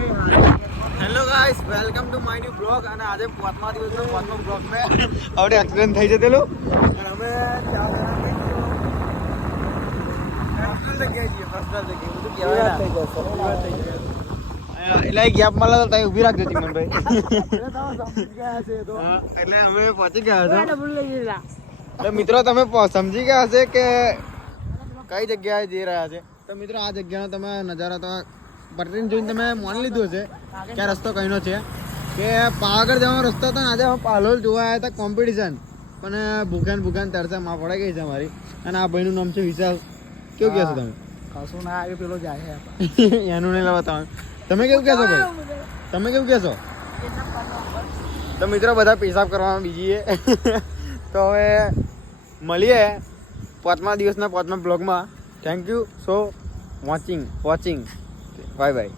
Hello guys, welcome to my new blog. અને આજે પાંચમા દિવસનો પાંચમો બ્લોગ મેં આવડે એક્સિડન્ટ થઈ જતેલું અને અમે 4 જણા એટલે ગેપ માં લાગતો ત્યાં ઉભી રાખજો ચિમનભાઈ. એટલે અમે પહોંચી ગયા હતા. એટલે મિત્રો તમે સમજી ગયા હશે કે કઈ જગ્યાએ જઈ રહ્યા છે. તો મિત્રો આ જગ્યાનો તમે નજારો તો પટરીને જોઈને તમે માની લીધું હશે કે આ રસ્તો કઈનો છે. કે પાવાગઢ જવાનો રસ્તો હતો ને આજે પાલોલ જોવા આવ્યા હતા કોમ્પિટિશન. પણ ભૂખાન તરસે માં પડાઈ ગઈ છે અમારી. અને આ ભાઈનું નામ છે વિશાલ. કેવું કહેશો તમે? કશું ના આવ્યું પેલો જાય એનું નહીં લેવા તમે કેવું કહેશો ભાઈ? તમે કેવું કહેશો? તો મિત્રો બધા પેશાબ કરવામાં બીજી છે. તો હવે મળીએ પાંચમા દિવસના પાંચમા બ્લોગમાં. Thank you so watching. Bye bye.